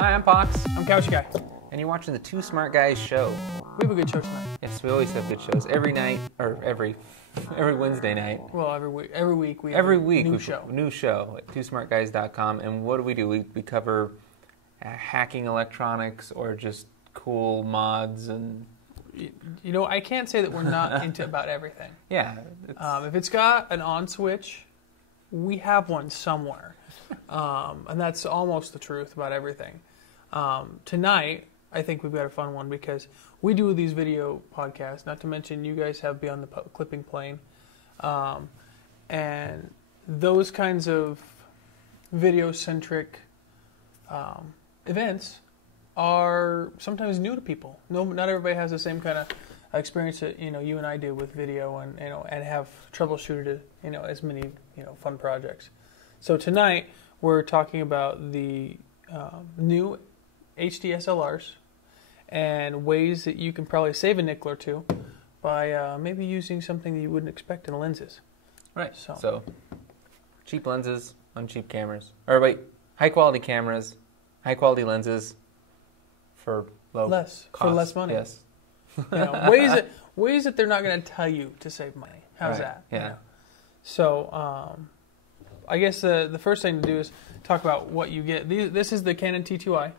Hi, I'm Pox, I'm Couchy Guy. and you're watching the Two Smart Guys show. We have a good show tonight. Yes, we always have good shows every night, or every Wednesday night. Well, every week we have a new show. New show at twosmartguys.com. And what do? We cover hacking electronics or just cool mods and. You know, I can't say that we're not into about everything. Yeah. If it's got an on switch, we have one somewhere. And that's almost the truth about everything. Tonight, I think we've got a fun one because we do these video podcasts, not to mention you guys have Beyond the Clipping Plane. And those kinds of video-centric events are sometimes new to people. Not everybody has the same kind of experience that you and I do with video, and have troubleshooted as many fun projects. So tonight we're talking about the new HDSLRs and ways that you can probably save a nickel or two by maybe using something that you wouldn't expect in lenses. Right. So cheap lenses on cheap cameras, or wait, high quality cameras, high quality lenses. For less money. Yes. Ways that they're not going to tell you to save money. How's that? Yeah. So I guess the first thing to do is talk about what you get. This is the Canon T2i,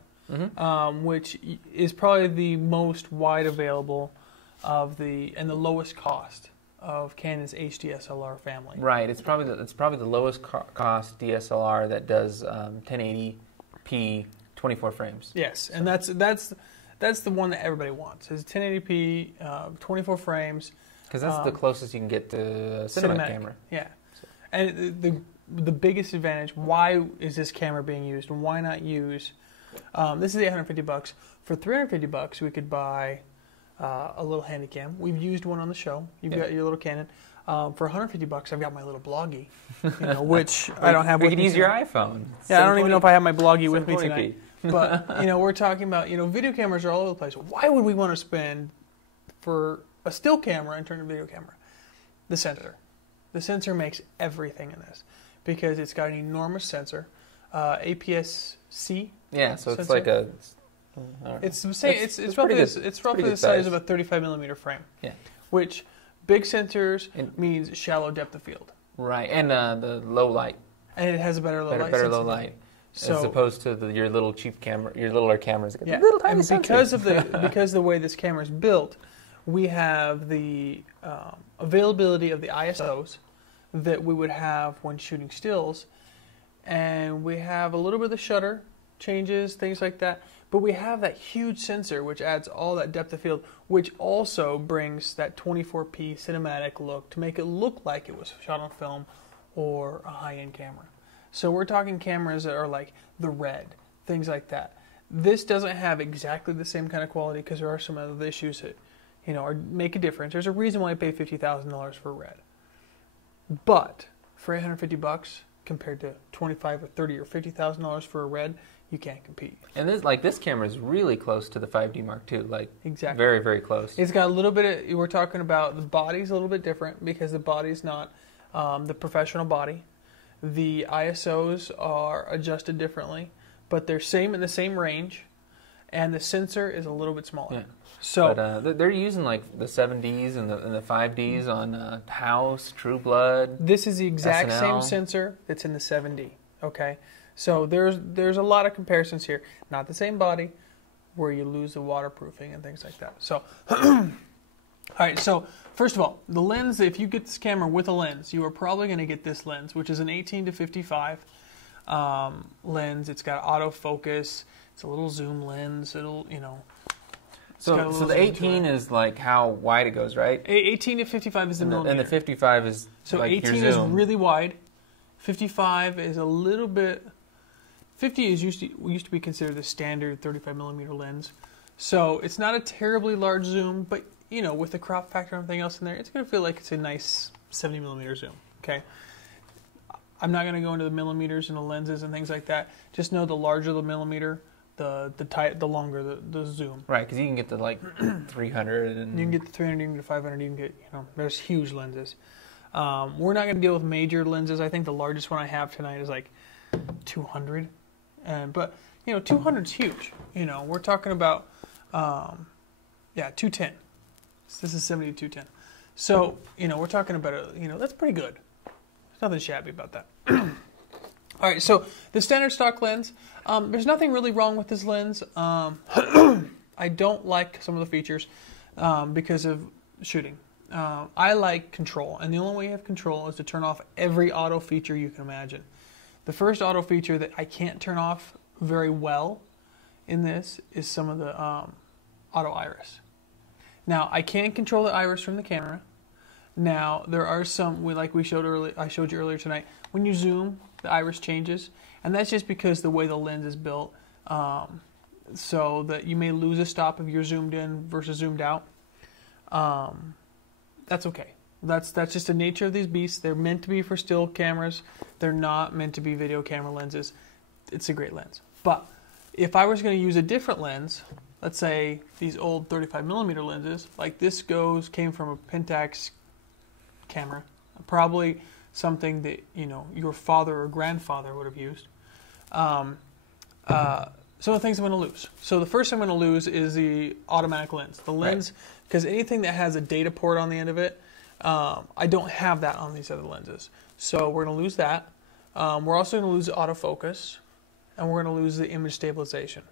which is probably the most wide available and the lowest cost of Canon's HDSLR family. Right. It's probably the lowest cost DSLR that does 1080p. 24 frames. Yes, and that's the one that everybody wants. Is 1080p, 24 frames. Because that's the closest you can get to a cinematic camera. Yeah, so. And the biggest advantage. Why is this camera being used, and why not use? This is $850. For $350, we could buy a little handy cam. We've used one on the show. You've got your little Canon. For $150, I've got my little Bloggy, which I don't have with me. You could use your iPhone. Yeah, I don't even know if I have my Bloggy with me tonight. But, we're talking about, video cameras are all over the place. Why would we want to spend for a still camera and turn to a video camera? The sensor. The sensor makes everything in this because it's got an enormous sensor, APS-C. Yeah, so sensor. It's like a... It's the same. It's roughly the size of a 35 millimeter frame. Yeah. Which big sensors means shallow depth of field. Right, and the low light. And it has a better low light. Better low light. So, as opposed to your little cheap camera, your littler cameras. Yeah. Little tiny and because of the way this camera is built, we have the availability of the ISOs that we would have when shooting stills, and we have a little bit of the shutter changes, things like that. But we have that huge sensor, which adds all that depth of field, which also brings that 24p cinematic look to make it look like it was shot on film or a high-end camera. So we're talking cameras that are like the Red, things like that. This doesn't have exactly the same kind of quality because there are some other issues that, make a difference. There's a reason why I pay $50,000 for a Red. But for $850 compared to $25,000 or $30,000 or $50,000 for a Red, you can't compete. And this camera is really close to the 5D Mark II, exactly. Very, very close. It's got a little bit of, we're talking about the body's a little bit different because the body's not the professional body. The ISOs are adjusted differently, but they're in the same range, and the sensor is a little bit smaller. Yeah. So but, they're using like the 7Ds and the 5Ds on House, True Blood. This is the exact SNL. same sensor that's in the 7D. Okay, so there's a lot of comparisons here. Not the same body, where you lose the waterproofing and things like that. So. All right, so first of all, the lens, if you get this camera with a lens, you are probably going to get this lens, which is an 18 to 55 lens. It's got autofocus. It's a little zoom lens. It'll, So the 18 is like how wide it goes, right? 18 to 55 is the millimeter. And the 55 is so like 18 your is zoom. really wide. 55 is a little bit... 50 is used to be considered the standard 35 millimeter lens. So it's not a terribly large zoom, but... with the crop factor and everything else in there, it's going to feel like it's a nice 70 millimeter zoom, okay? I'm not going to go into the millimeters and the lenses and things like that. Just know the larger the millimeter, the longer the zoom. Right, because you can get to like 300. And you can get to 300, you can get to 500, you can get, there's huge lenses. We're not going to deal with major lenses. I think the largest one I have tonight is like 200. But 200's huge. We're talking about, 210. This is 70 to 210. So, we're talking about, that's pretty good. There's nothing shabby about that. All right, so the standard stock lens, there's nothing really wrong with this lens. I don't like some of the features because of shooting. I like control, and the only way you have control is to turn off every auto feature you can imagine. The first auto feature that I can't turn off very well in this is some of the auto iris. Now, I can control the iris from the camera. Now, there are some, like I showed you earlier tonight, when you zoom, the iris changes, and that's just because the way the lens is built, so that you may lose a stop if you're zoomed in versus zoomed out. That's okay. That's just the nature of these beasts. They're meant to be for still cameras. They're not meant to be video camera lenses. It's a great lens. But if I was going to use a different lens, let's say these old 35mm lenses, like this came from a Pentax camera, probably something that your father or grandfather would have used. Some of the things I'm going to lose. So the first thing I'm going to lose is the automatic lens. The lens, because anything that has a data port on the end of it, I don't have that on these other lenses. So we're going to lose that. We're also going to lose the autofocus, and we're going to lose the image stabilization.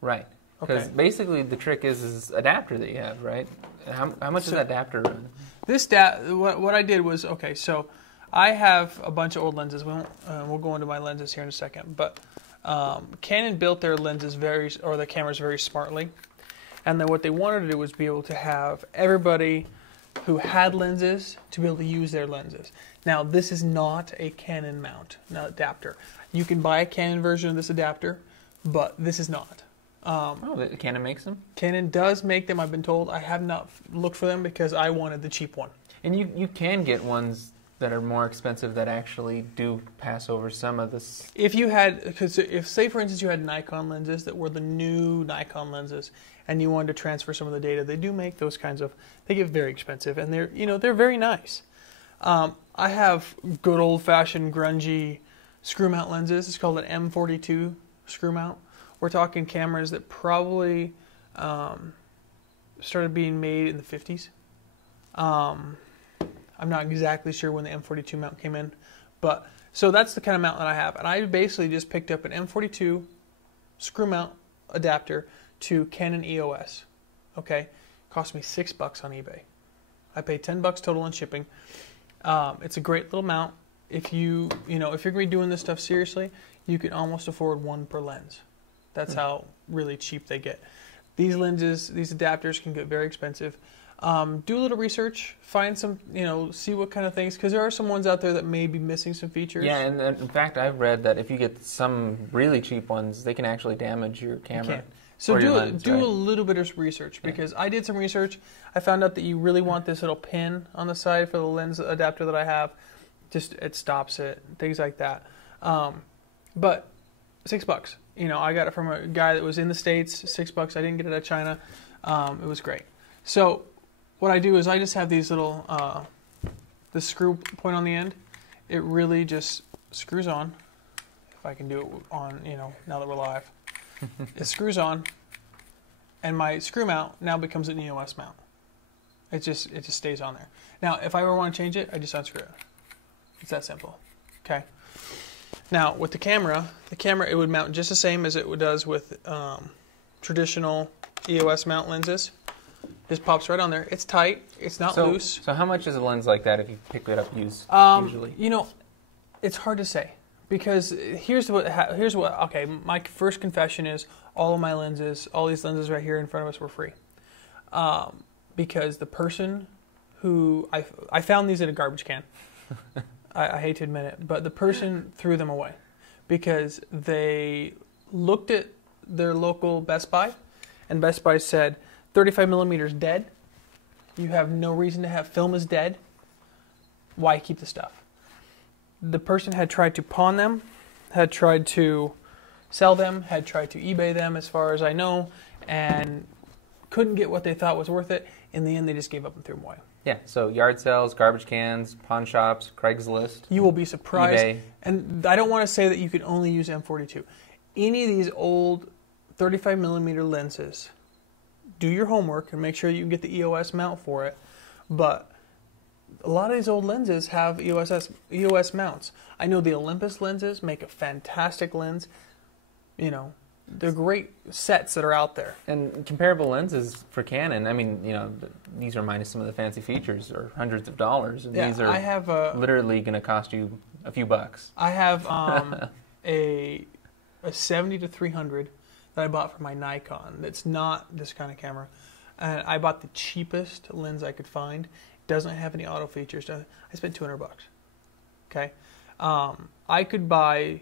Right. Because basically the trick is adapter that you have, right? How much does that adapter run? What I did was, so I have a bunch of old lenses. We'll go into my lenses here in a second, but Canon built their lenses the cameras very smartly, and then what they wanted to do was be able to have everybody who had lenses to be able to use their lenses. Now, this is not a Canon mount, not adapter. You can buy a Canon version of this adapter, but this is not. Canon makes them? Canon does make them, I've been told. I have not looked for them because I wanted the cheap one. And you can get ones that are more expensive that actually do pass over some of this. If you had, because if say for instance you had Nikon lenses that were the new Nikon lenses, and you wanted to transfer some of the data, they do make those kinds of. They get very expensive, and they're very nice. I have good old-fashioned grungy screw mount lenses. It's called an M42 screw mount. We're talking cameras that probably started being made in the 50s. I'm not exactly sure when the M42 mount came in, but so that's the kind of mount that I have. And I basically just picked up an M42 screw mount adapter to Canon EOS. Okay, cost me $6 on eBay. I paid $10 total on shipping. It's a great little mount. If you're going to be doing this stuff seriously, you can almost afford one per lens. That's how really cheap they get. These lenses, these adapters can get very expensive. Do a little research, find some, see what kind of things, because there are some ones out there that may be missing some features. Yeah, and in fact, I've read that if you get some really cheap ones, they can actually damage your camera. You can. So do a little bit of research, because I did some research. I found out that you really want this little pin on the side for the lens adapter that I have. Just it stops it, things like that. But $6. I got it from a guy that was in the States. $6. I didn't get it at China. It was great. So what I do is I just have these little, the screw point on the end. It really just screws on. If I can do it on, now that we're live. It screws on, and my screw mount now becomes an EOS mount. It just stays on there. Now, if I ever want to change it, I just unscrew it. It's that simple. Okay. Now, with the camera, it would mount just the same as it does with traditional EOS mount lenses. Just pops right on there. It's tight. It's not loose. So how much is a lens like that if you pick it up usually? It's hard to say. Because here's what. Okay, my first confession is all of my lenses, all these lenses right here in front of us were free. Because the person who I found these in a garbage can. I hate to admit it, but the person threw them away because they looked at their local Best Buy, and Best Buy said 35mm dead. You have no reason to have film is dead. Why keep the stuff? The person had tried to pawn them, had tried to sell them, had tried to eBay them as far as I know, and couldn't get what they thought was worth it. In the end, they just gave up and threw them away. Yeah, so yard sales, garbage cans, pawn shops, Craigslist. You will be surprised. eBay. And I don't want to say that you can only use M42. any of these old 35 millimeter lenses, do your homework and make sure you can get the EOS mount for it. But a lot of these old lenses have EOS mounts. I know the Olympus lenses make a fantastic lens. You know, they're great sets that are out there. And comparable lenses for Canon, I mean, you know, these are minus some of the fancy features, are hundreds of dollars. And these are literally going to cost you a few bucks. I have a 70 to 300 that I bought for my Nikon. That's not this kind of camera. And I bought the cheapest lens I could find. It doesn't have any auto features. I spent $200. Okay. I could buy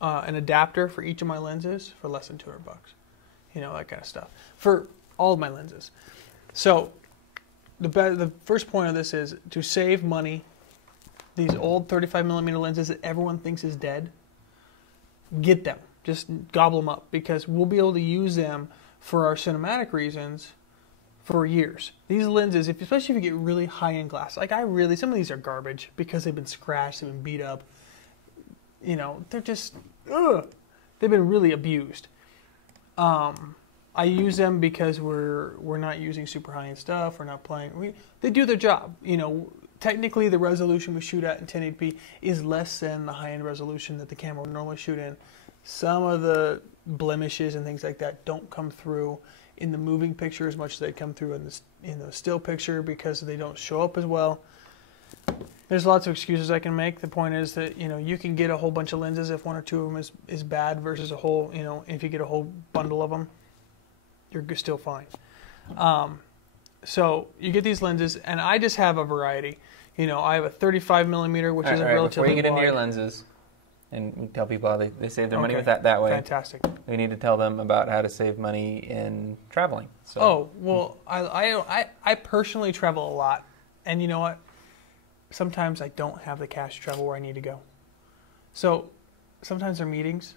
an adapter for each of my lenses for less than $200. You know, that kind of stuff. For all of my lenses. So the first point of this is to save money. These old 35 millimeter lenses that everyone thinks is dead, get them. Just gobble them up, because we'll be able to use them for our cinematic reasons for years. These lenses, especially if you get really high-end glass, like some of these are garbage because they've been scratched, they've been beat up. You know, they're just, they've been really abused. I use them because we're not using super high-end stuff. We're not playing. They do their job. You know, technically the resolution we shoot at in 1080p is less than the high-end resolution that the camera would normally shoot in. Some of the blemishes and things like that don't come through in the moving picture as much as they come through in the still picture, because they don't show up as well. There's lots of excuses I can make. The point is that, you know, you can get a whole bunch of lenses if one or two of them is bad versus a whole, you know, if you get a whole bundle of them, you're still fine. So you get these lenses, and I just have a variety. You know, I have a 35 millimeter, which is a relatively before you get into wide. your lenses, and we tell people how they save their money with that way. Fantastic. We need to tell them about how to save money in traveling. So. Oh, well, I personally travel a lot, and you know what? Sometimes I don't have the cash to travel where I need to go. So sometimes there are meetings,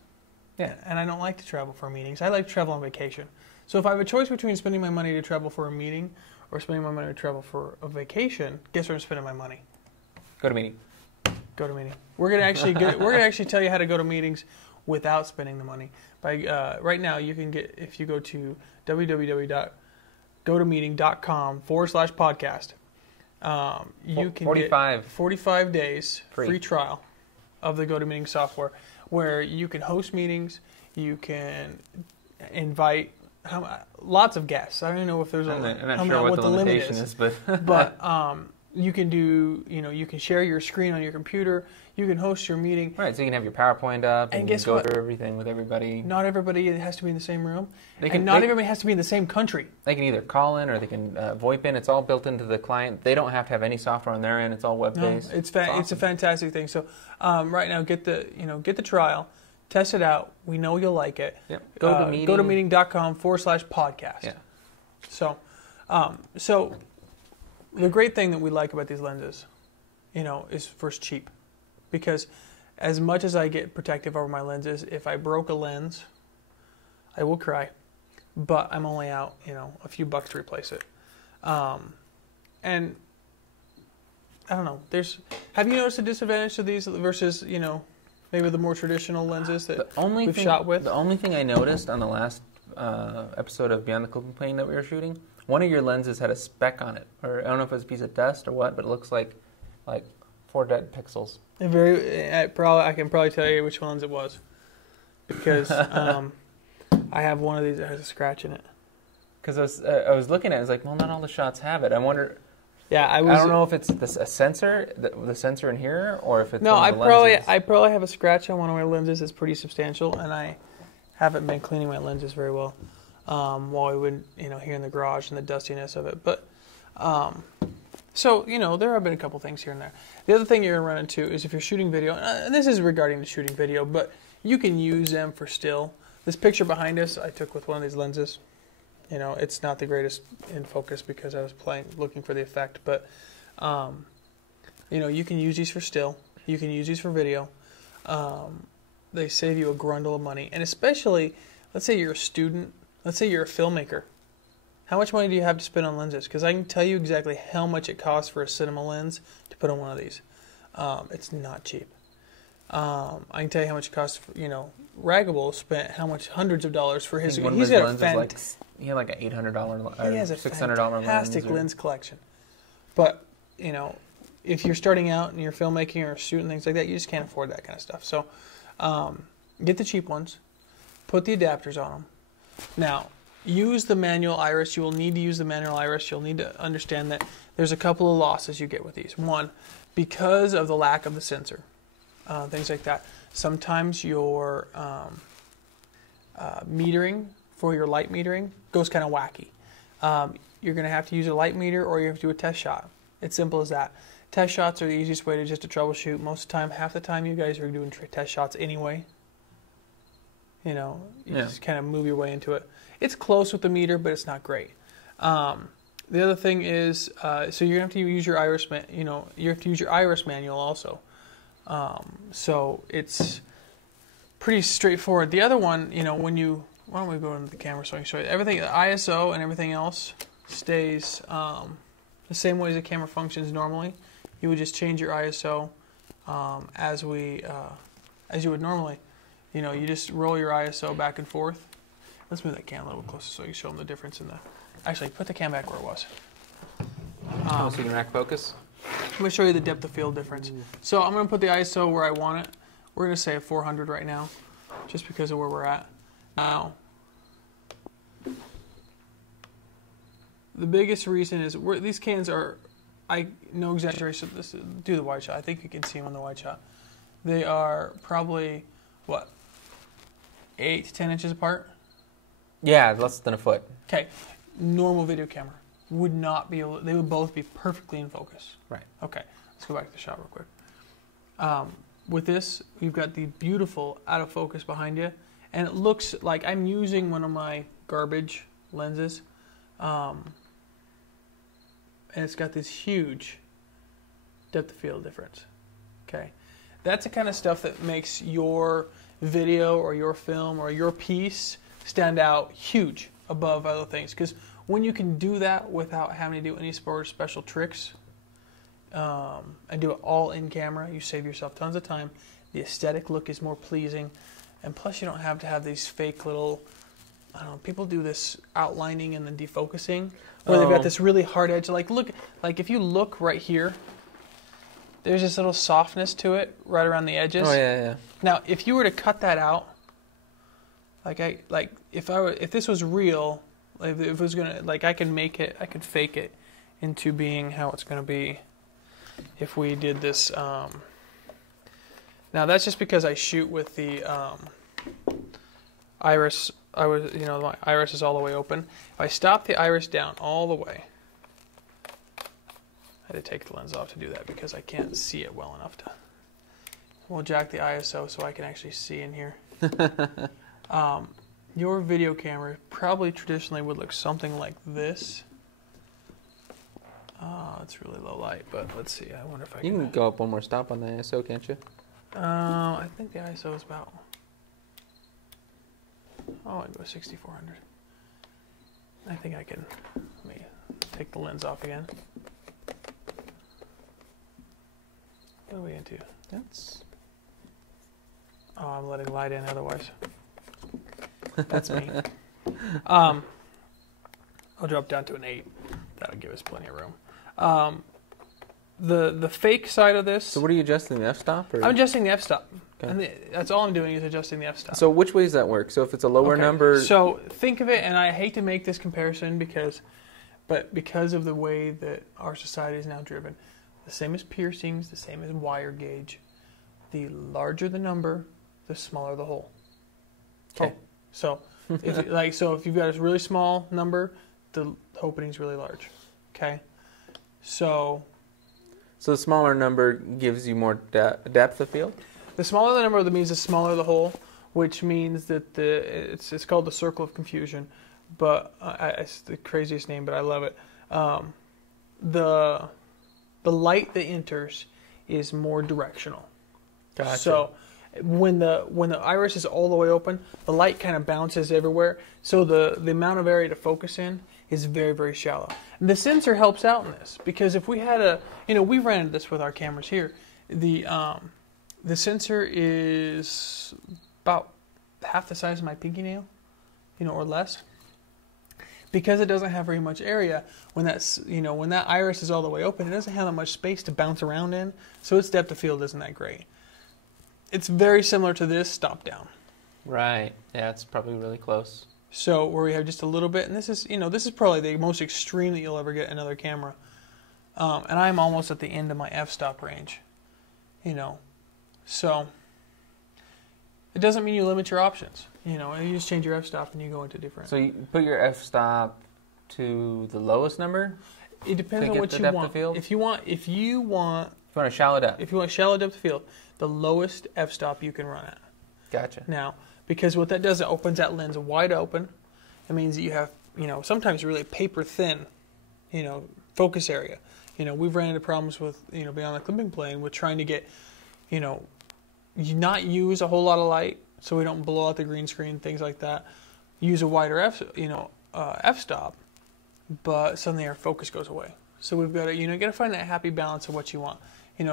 and I don't like to travel for meetings. I like to travel on vacation. So if I have a choice between spending my money to travel for a meeting or spending my money to travel for a vacation, guess where I'm spending my money? Go to meeting. Go to meeting. We're gonna actually tell you how to go to meetings without spending the money. Right now, you can get, if you go to www.gotomeeting.com/podcast. You can 45 days free trial of the GoToMeeting software, where you can host meetings, you can invite lots of guests. I don't even know if there's I'm not sure what the limitation is, but you can do, you know, you can share your screen on your computer. You can host your meeting. Right, so you can have your PowerPoint up and guess go what? through everything with everybody. Not everybody has to be in the same room. Everybody has to be in the same country. They can either call in or they can VoIP in. It's all built into the client. They don't have to have any software on their end. It's all web-based. No, it's awesome. It's a fantastic thing. So right now, get the trial, test it out. We know you'll like it. Yep. GoToMeeting.com/podcast. Yeah. So the great thing that we like about these lenses, you know, is first cheap. Because as much as I get protective over my lenses, if I broke a lens, I will cry. But I'm only out, you know, a few bucks to replace it. And I don't know. Have you noticed a disadvantage to these versus, you know, maybe the more traditional lenses that we've shot with? The only thing I noticed on the last episode of Beyond the Clipping Plane that we were shooting, one of your lenses had a speck on it, or I don't know if it was a piece of dust or what, but it looks like 4 dead pixels. I can probably tell you which ones it was, because I have one of these that has a scratch in it. Because I was looking at it, I was like, well, not all the shots have it. I wonder. Yeah, I don't know if it's a sensor, the sensor in here, or if it's no. One of the lenses. I probably have a scratch on one of my lenses that's pretty substantial, and I haven't been cleaning my lenses very well. While we would, you know, here in the garage and the dustiness of it. But, so, you know, there have been a couple things here and there. The other thing you're going to run into is if you're shooting video, and this is regarding the shooting video, but you can use them for still. This picture behind us, I took with one of these lenses. You know, it's not the greatest in focus because I was looking for the effect, but, you know, you can use these for still. You can use these for video. They save you a grundle of money. And especially, let's say you're a student. Let's say you're a filmmaker. How much money do you have to spend on lenses? Because I can tell you exactly how much it costs for a cinema lens to put on one of these. It's not cheap. I can tell you how much it costs. Raggable spent how much hundreds of dollars for his. One of He's his got a lenses he had like an $800 he has a $600 fantastic lens collection. But if you're starting out and you're filmmaking or shooting things like that, you just can't afford that kind of stuff. So get the cheap ones, put the adapters on them. Now, use the manual iris. You will need to use the manual iris. You'll need to understand that there's a couple of losses you get with these. One, because of the lack of the sensor, things like that. Sometimes your metering for your light metering goes kind of wacky. You're going to have to use a light meter or you have to do a test shot. It's simple as that. Test shots are the easiest way to troubleshoot. Most of the time, half the time, you guys are doing test shots anyway. You just kind of move your way into it. It's close with the meter, but it's not great. The other thing is, so you're going to have to use your iris, you have to use your iris manual also. So it's pretty straightforward. The other one, why don't we go into the camera so I can show you everything. The ISO and everything else stays the same way as the camera functions normally. You would just change your ISO as you would normally. You just roll your ISO back and forth. Let's move that cam a little closer so you can show them the difference in the. Actually, put the cam back where it was. So you can rack focus. I'm going to show you the depth of field difference. So I'm going to put the ISO where I want it. We're going to say at 400 right now, just because of where we're at. Now, the biggest reason is these cans are, no exaggeration, do the wide shot. I think you can see them on the wide shot. They are probably, 8 to 10 inches apart? Yeah, less than a foot. Okay. Normal video camera would not be able, they would both be perfectly in focus. Right. Okay, let's go back to the shot real quick. With this, we've got the beautiful out of focus behind you, and it looks like I'm using one of my garbage lenses, and it's got this huge depth of field difference. Okay, that's the kind of stuff that makes your video or your film or your piece stand out huge above other things, because when you can do that without having to do any special tricks and do it all in camera, you save yourself tons of time. The aesthetic look is more pleasing, and plus you don't have to have these fake little, people do this outlining and then defocusing where they've got this really hard edge. Like if you look right here, there's this little softness to it right around the edges. Oh yeah. Now, if you were to cut that out, if this was real, if it was gonna, I could fake it into being how it's gonna be if we did this. Now that's just because I shoot with the iris. My iris is all the way open. If I stop the iris down all the way, I had to take the lens off to do that because I can't see it well enough to. We'll jack the ISO so I can actually see in here. Your video camera probably traditionally would look something like this. It's really low light, but let's see. I wonder if I can. You can go up one more stop on the ISO, can't you? I think the ISO is about. I go 6400. I think I can. Let me take the lens off again. What are we into? That's. Oh, I'm letting light in otherwise. That's me. I'll drop down to an 8. That'll give us plenty of room. The fake side of this. So what are you adjusting, the f-stop? Or? I'm adjusting the f-stop. Okay. And that's all I'm doing is adjusting the f-stop. So which way does that work? So if it's a lower number. So think of it, and I hate to make this comparison because of the way that our society is now driven, the same as piercings, the same as wire gauge. The larger the number, the smaller the hole. Okay. Oh. So if you've got a really small number, the opening's really large. Okay. So the smaller number gives you more depth of field? The smaller the number, that means the smaller the hole, which means that it's called the circle of confusion. But it's the craziest name, but I love it. The light that enters is more directional. Gotcha. So when the iris is all the way open, the light kind of bounces everywhere. So the amount of area to focus in is very, very shallow. And the sensor helps out in this because if we had we ran into this with our cameras here. The sensor is about half the size of my pinky nail, or less. Because it doesn't have very much area, when that iris is all the way open, it doesn't have that much space to bounce around in, so its depth of field isn't that great. It's very similar to this stop down. Right. Yeah, it's probably really close. So where we have just a little bit, and this is probably the most extreme that you'll ever get in another camera. And I'm almost at the end of my f-stop range, So it doesn't mean you limit your options. You just change your f-stop and you go into different. So you put your f-stop to the lowest number? It depends on what you want. If you want a shallow depth. If you want shallow depth of field, the lowest f-stop you can run at. Gotcha. Now, because what that does, it opens that lens wide open. It means that you have, sometimes really paper thin, focus area. We've ran into problems with, beyond the clipping plane with trying to get, not use a whole lot of light so we don't blow out the green screen, things like that. Use a wider f-stop, but suddenly our focus goes away. So we've got to, got to find that happy balance of what you want.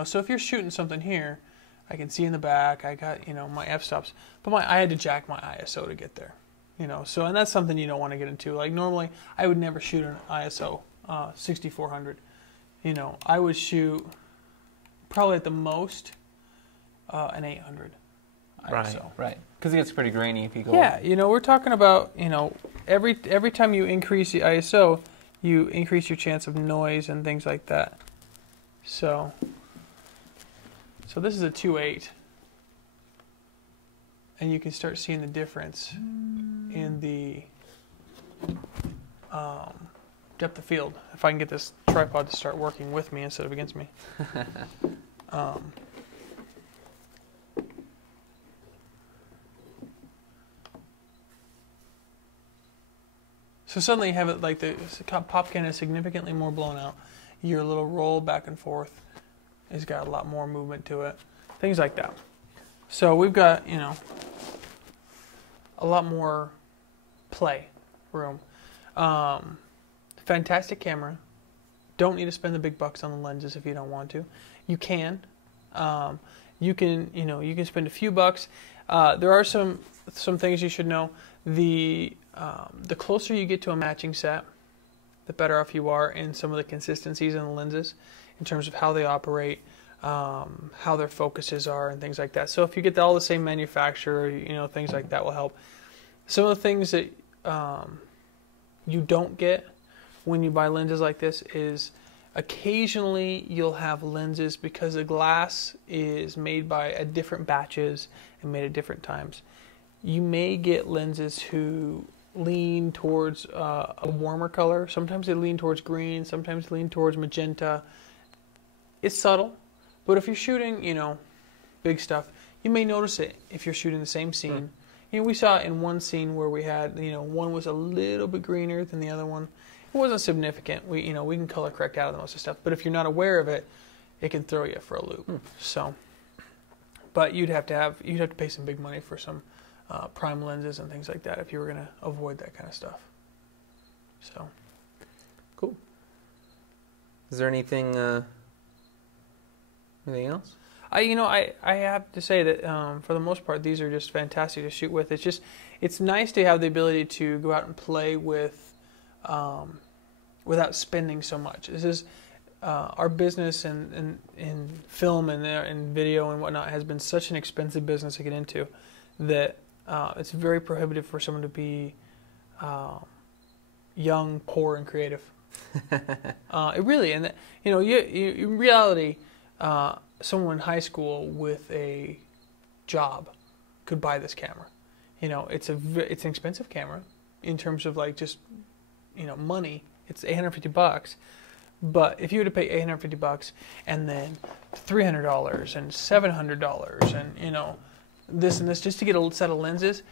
So if you're shooting something here, I can see in the back, I got, my f-stops, but I had to jack my ISO to get there, so, and that's something you don't want to get into. Like normally, I would never shoot an ISO 6400. I would shoot probably at the most an 800 ISO. Right. Because it gets pretty grainy if you go. Yeah, we're talking about, every time you increase the ISO, you increase your chance of noise and things like that. So this is a 2.8, and you can start seeing the difference in the depth of field. If I can get this tripod to start working with me instead of against me. So suddenly you have it like the pop can is significantly more blown out. Your little roll back and forth has got a lot more movement to it. Things like that. So we've got, a lot more play room. Fantastic camera. Don't need to spend the big bucks on the lenses if you don't want to. You can. You can spend a few bucks. There are some things you should know. The closer you get to a matching set, the better off you are in some of the consistencies in the lenses in terms of how they operate, how their focuses are, and things like that. So if you get all the same manufacturer, things like that will help. Some of the things that you don't get when you buy lenses like this is occasionally you'll have lenses because the glass is made at different batches and made at different times. You may get lenses who lean towards a warmer color. Sometimes they lean towards green, sometimes they lean towards magenta. It's subtle, but if you're shooting, big stuff, you may notice it if you're shooting the same scene. We saw it in one scene where we had, one was a little bit greener than the other one. It wasn't significant. We can color correct out of most of the stuff, but if you're not aware of it, it can throw you for a loop. So, but you'd have to pay some big money for some prime lenses and things like that if you were going to avoid that kind of stuff. So, cool. Is there anything else? I have to say that for the most part, these are just fantastic to shoot with. It's nice to have the ability to go out and play with without spending so much. This is our business in film and video and whatnot has been such an expensive business to get into that it's very prohibitive for someone to be young, poor, and creative. It really, and you in reality, someone in high school with a job could buy this camera. It's an expensive camera in terms of like just money. It's $850, but if you were to pay $850 and then $300 and $700 and this and this just to get a set of lenses,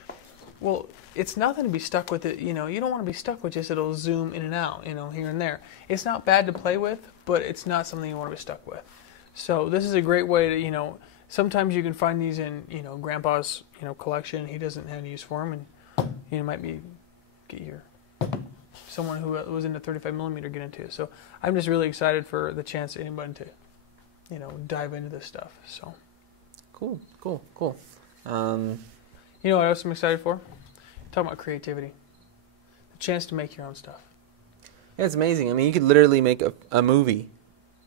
well, it's nothing to be stuck with it. You don't want to be stuck with just it'll zoom in and out, here and there. It's not bad to play with, but it's not something you want to be stuck with. So this is a great way to, sometimes you can find these in, Grandpa's, collection. He doesn't have any use for them, and you might get someone who was into 35mm get into it. So I'm just really excited for the chance of anybody to, dive into this stuff. So Cool. You know what else I'm excited for? Talking about creativity. The chance to make your own stuff. Yeah, it's amazing. I mean, you could literally make a movie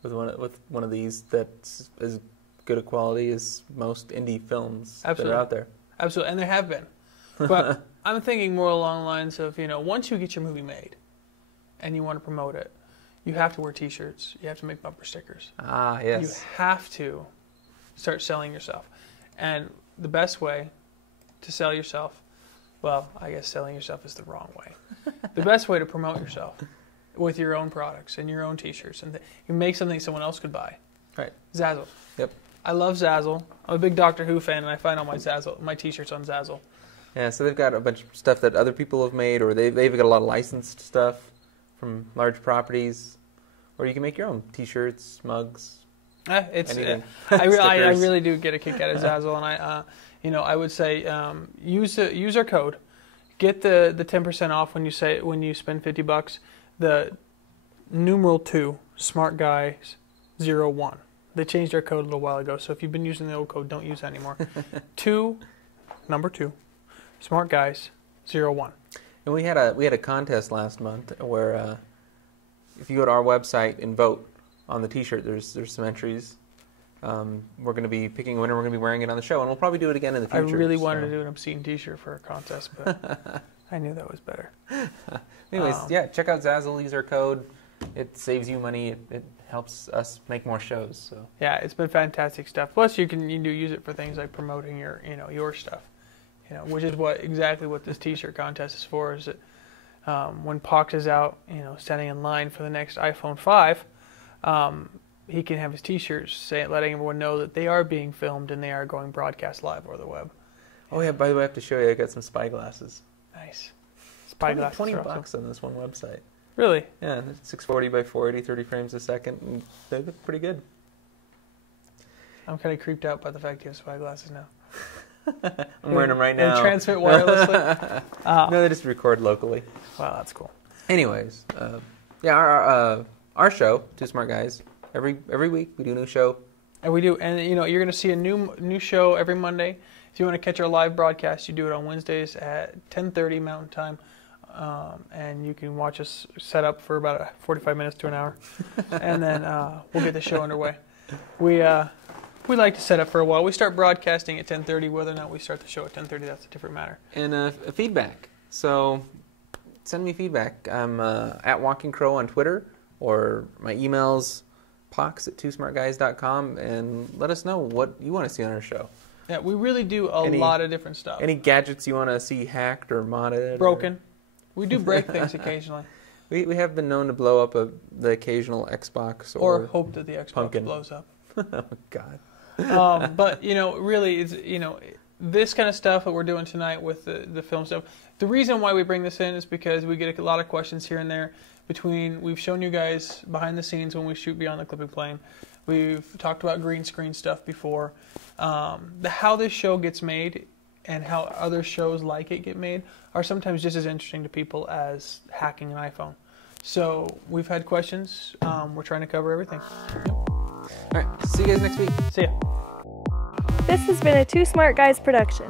with one of these that's as good a quality as most indie films that are out there. Absolutely, and there have been. But I'm thinking more along the lines of, once you get your movie made and you want to promote it, you have to wear T-shirts. You have to make bumper stickers. Ah, yes. You have to start selling yourself. And the best way to sell yourself, well, I guess selling yourself is the wrong way. The best way to promote yourself with your own products and your own T-shirts, and you make something someone else could buy. Right. Zazzle. Yep. I love Zazzle. I'm a big Doctor Who fan, and I find all my T-shirts on Zazzle. Yeah, so they've got a bunch of stuff that other people have made, or they've got a lot of licensed stuff from large properties, or you can make your own T-shirts, mugs. Anything. I really do get a kick out of Zazzle, and I would say use our code, get the 10% off when you spend $50. The numeral 2 Smart Guys 01. They changed our code a little while ago, so if you've been using the old code, don't use that anymore. Number 2 Smart Guys 01. And we had a contest last month where if you go to our website and vote on the T-shirt, there's some entries. We're going to be picking a winner. We're going to be wearing it on the show, and we'll probably do it again in the future. I really wanted to do an obscene T-shirt for a contest, but I knew that was better. Anyways, check out Zazzle. Use our code. It saves you money. It helps us make more shows. So yeah, it's been fantastic stuff. Plus, you do use it for things like promoting your stuff. Which is exactly what this T-shirt contest is for. Is that when Pox is out, standing in line for the next iPhone 5, he can have his T-shirts letting everyone know that they are being filmed and they are going broadcast live over the web. Oh yeah, by the way, I have to show you. I got some spy glasses. Nice. Spy glasses. $20 on this one website. Really? Yeah, 640 by 480, 30 frames a second. And they look pretty good. I'm kind of creeped out by the fact you have spy glasses now. I'm wearing them right now. They transmit wirelessly? No, they just record locally. Wow, that's cool. Anyways, our show, Two Smart Guys, every week we do a new show. And we do, and you're going to see a new show every Monday. If you want to catch our live broadcast, you do it on Wednesdays at 10:30 Mountain Time, and you can watch us set up for about 45 minutes to an hour, and then we'll get the show underway. We like to set up for a while. We start broadcasting at 10:30. Whether or not we start the show at 10:30, that's a different matter. And feedback. So send me feedback. I'm at Walking Crow on Twitter, or my email's pox@twosmartguys.com, and let us know what you want to see on our show. Yeah, we really do a lot of different stuff. Any gadgets you want to see hacked or modded? Broken. We do break things occasionally. We have been known to blow up the occasional Xbox or hope that the Xbox pumpkin blows up. Oh God. But really, it's this kind of stuff that we're doing tonight with the film stuff. The reason why we bring this in is because we get a lot of questions here and there. We've shown you guys behind the scenes when we shoot Beyond the Clipping Plane. We've talked about green screen stuff before. How this show gets made and how other shows like it get made are sometimes just as interesting to people as hacking an iPhone. So we've had questions. We're trying to cover everything. All right. See you guys next week. See ya. This has been a Two Smart Guys production.